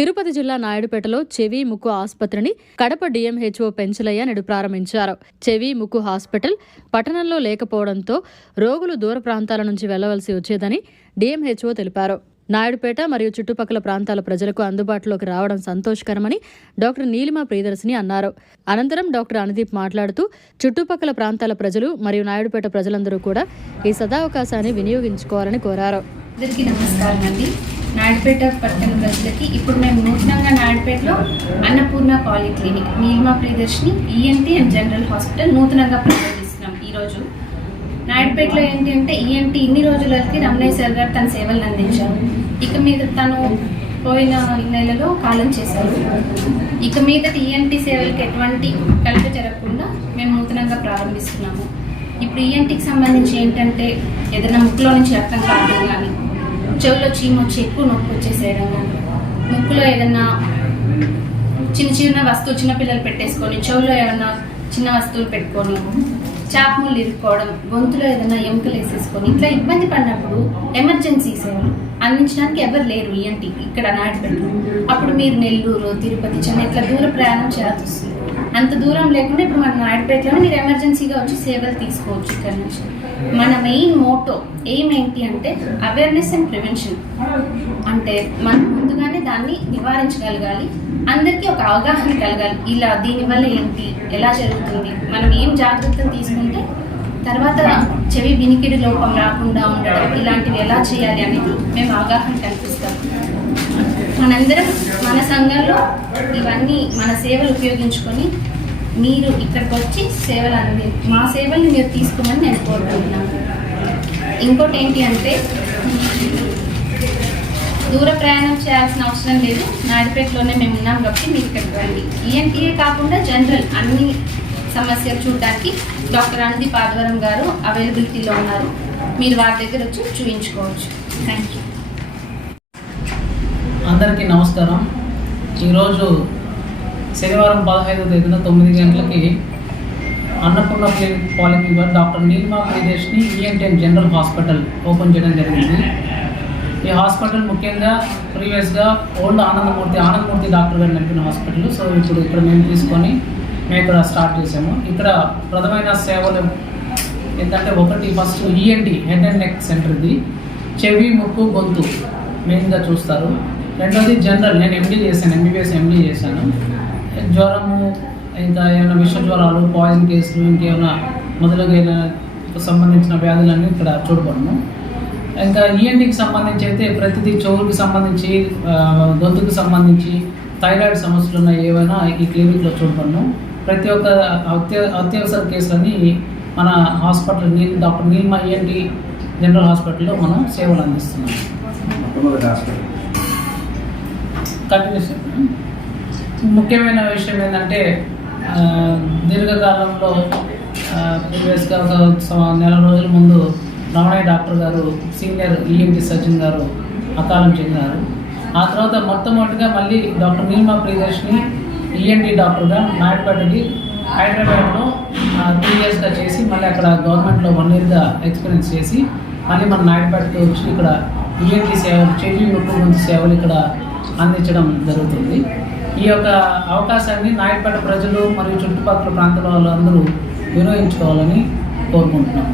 తిరుపతి జిల్లా నాయుడుపేటలో చెవి ముక్కు ఆసుపత్రిని కడప డిఎంహెచ్ఓ పెంచలయ్య నేడు ప్రారంభించారు. చెవి ముక్కు హాస్పిటల్ పట్టణంలో లేకపోవడంతో రోగులు దూర ప్రాంతాల నుంచి వెళ్లవలసి వచ్చేదని డిఎంహెచ్ఓ తెలిపారు. నాయుడుపేట మరియు చుట్టుపక్కల ప్రాంతాల ప్రజలకు అందుబాటులోకి రావడం సంతోషకరమని డాక్టర్ నీలిమా ప్రియదర్శిని అన్నారు. అనంతరం డాక్టర్ అనుదీప్ మాట్లాడుతూ చుట్టుపక్కల ప్రాంతాల ప్రజలు మరియు నాయుడుపేట ప్రజలందరూ కూడా ఈ సదావకాశాన్ని వినియోగించుకోవాలని కోరారు. అందరికీ నమస్కారం అండి. నాయుడుపేట పట్టణ ప్రజలకి ఇప్పుడు మేము నూతనంగా నాయుడుపేటలో Annapurna polyclinic Neelima Priyadarshini ENT and general hospital నూతనంగా ప్రారంభిస్తున్నాం. ఈరోజు నాయుడుపేటలో ఏంటి అంటే ఈఎన్టీ ఇన్ని రోజులకి రమణయ్య సార్ గారు తన సేవలను అందించారు. ఇక మీద తను పోయిన నెలలో కాలం చేశారు. ఇక మీద ఈఎన్టీ సేవలకు ఎటువంటి కలత జరగకుండా మేము నూతనంగా ప్రారంభిస్తున్నాము. ఇప్పుడు ఈఎన్టీకి సంబంధించి ఏంటంటే ఏదైనా ముక్కులో నుంచి రక్తం కావడం కానీ, చెవులో చీమ వచ్చి ఎక్కువ నొప్పి వచ్చేసేయడం కానీ, ముక్కులో ఏదన్నా చిన్న వస్తువు చిన్నపిల్లలు పెట్టేసుకొని చెవులో ఏదన్నా చిన్న వస్తువులు పెట్టుకొని, చాపములు ఇరుక్కోవడం, గొంతులో ఏదైనా ఎముకలు వేసేసుకొని ఇట్లా ఇబ్బంది పడినప్పుడు ఎమర్జెన్సీ సేవలు అందించడానికి ఎవరు లేరు ఈఎన్టీకి ఇక్కడ నాయుడుపేటలో. అప్పుడు మీరు నెల్లూరు, తిరుపతి, చెన్నై ఇట్లా దూర ప్రయాణం చేయాల్సి వస్తుంది. అంత దూరం లేకుండా ఇప్పుడు మన నాయుడుపేటలోనే మీరు ఎమర్జెన్సీగా వచ్చి సేవలు తీసుకోవచ్చు. ఇక్కడ నుంచి మన మెయిన్ మోటో ఏంటి అంటే అవేర్నెస్ అండ్ ప్రివెన్షన్. అంటే మనం ముందుగానే దాన్ని నివారించగలగాలి, అందరికీ ఒక అవగాహన కలగాలి. ఇలా దీనివల్ల ఏంటి, ఎలా జరుగుతుంది, మనం ఏం జాగ్రత్తలు తీసుకుంటే తర్వాత చెవి వినికిడి లోపం రాకుండా ఉండడం, ఇలాంటివి ఎలా చేయాలి అనేది మేము అవగాహన కల్పిస్తాం. మనందరం మన సంఘంలో ఇవన్నీ మన సేవలు ఉపయోగించుకొని మీరు ఇక్కడికి వచ్చి సేవలు మా సేవల్ని మీరు తీసుకోమని నేను కోరుకుంటున్నాను. ఇంకోటి ఏంటి అంటే దూర ప్రయాణం చేయాల్సిన అవసరం లేదు. నాయుడుపేటలోనే మేము ఉన్నాం కాబట్టి మీరు ఇక్కడికి రండి. ఈఎన్టీఏ కాకుండా జనరల్ అన్ని సమస్యలు చూడడానికి డాక్టర్ అనుదీప్ ఆధ్వర్యం గారు అవైలబిలిటీలో ఉన్నారు. మీరు వారి దగ్గర వచ్చి చూపించుకోవచ్చు. Thank you. అందరికీ నమస్కారం. ఈరోజు శనివారం 15వ తేదీన 9 గంటలకి Annapurna polyclinic doctor Neelima Priyadarshini ENT and general hospital open చేయడం జరిగింది. ఈ హాస్పిటల్ ముఖ్యంగా ప్రీవియస్గా ఓల్డ్ ఆనందమూర్తి డాక్టర్ గారు నడిపిన హాస్పిటల్. సో ఇప్పుడు ఇక్కడ మేము తీసుకొని మేము ఇక్కడ స్టార్ట్ చేసాము. ఇక్కడ ప్రథమైన సేవలు ఏంటంటే ఒకటి first ENT head and neck centre, ఇది చెవి ముక్కు గొంతు మెయిన్గా చూస్తారు. రెండోది జనరల్, నేను ఎంబీబీఎస్ ఎండీ చేశాను. జ్వరము, ఇంకా ఏమైనా విష జ్వరాలు, పాయిజన్ కేసులు, ఇంకేమైనా మొదలుగా సంబంధించిన వ్యాధులన్నీ ఇక్కడ చూడబడము. ఇంకా ఈఎన్టీకి సంబంధించి అయితే ప్రతిదీ చెవులకు సంబంధించి, గొంతుకు సంబంధించి, థైరాయిడ్ సమస్యలు ఉన్న ఏవైనా ఈ క్లినిక్లో చూడబడము. ప్రతి ఒక్క అత్యవసర కేసులన్నీ మన hospital doctor Neelima ENT general హాస్పిటల్లో మనం సేవలు అందిస్తున్నాం. కంటిన్యూస్ ముఖ్యమైన విషయం ఏంటంటే దీర్ఘకాలంలో ప్రీవియస్గా ఒక నెల రోజుల ముందు రమణయ్య డాక్టర్ గారు, సీనియర్ ఈఎన్టీ సర్జన్ గారు అకాలం చెందారు. ఆ తర్వాత మొట్టమొదటిగా మళ్ళీ డాక్టర్ నీలిమా ప్రియదర్శిని ఈఎన్టీ డాక్టర్గా నాయుడుపేటకి హైదరాబాద్లో 3 ఇయర్స్గా చేసి మళ్ళీ అక్కడ గవర్నమెంట్లో 1 ఇయర్గా ఎక్స్పీరియన్స్ చేసి మళ్ళీ మన నాయుడుపేటకి వచ్చి ఇక్కడ ఈఎన్టీ సేవలు, చెవి ముక్కు గొంతు సేవలు ఇక్కడ అందించడం జరుగుతుంది. ఈ యొక్క అవకాశాన్ని నాయుడుపేట ప్రజలు మరియు చుట్టుపక్కల ప్రాంతాల వాళ్ళందరూ వినియోగించుకోవాలని కోరుకుంటున్నాం.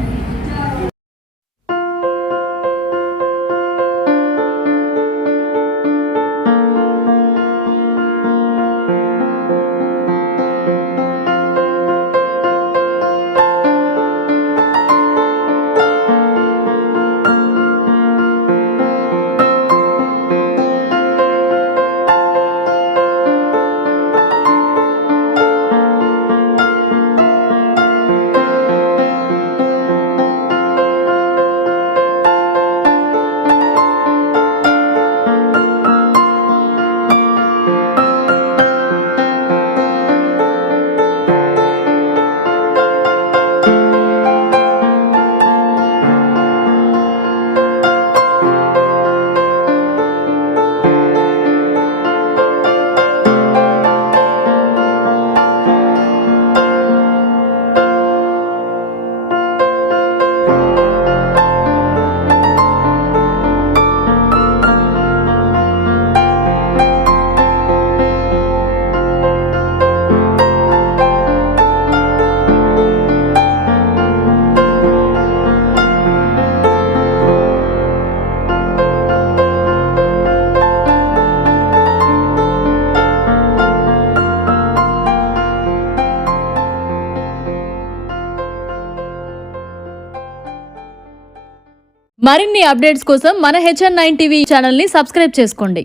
మరిన్ని అప్డేట్స్ కోసం మన HN9 టీవీ ఛానల్ ని సబ్స్క్రైబ్ చేసుకోండి.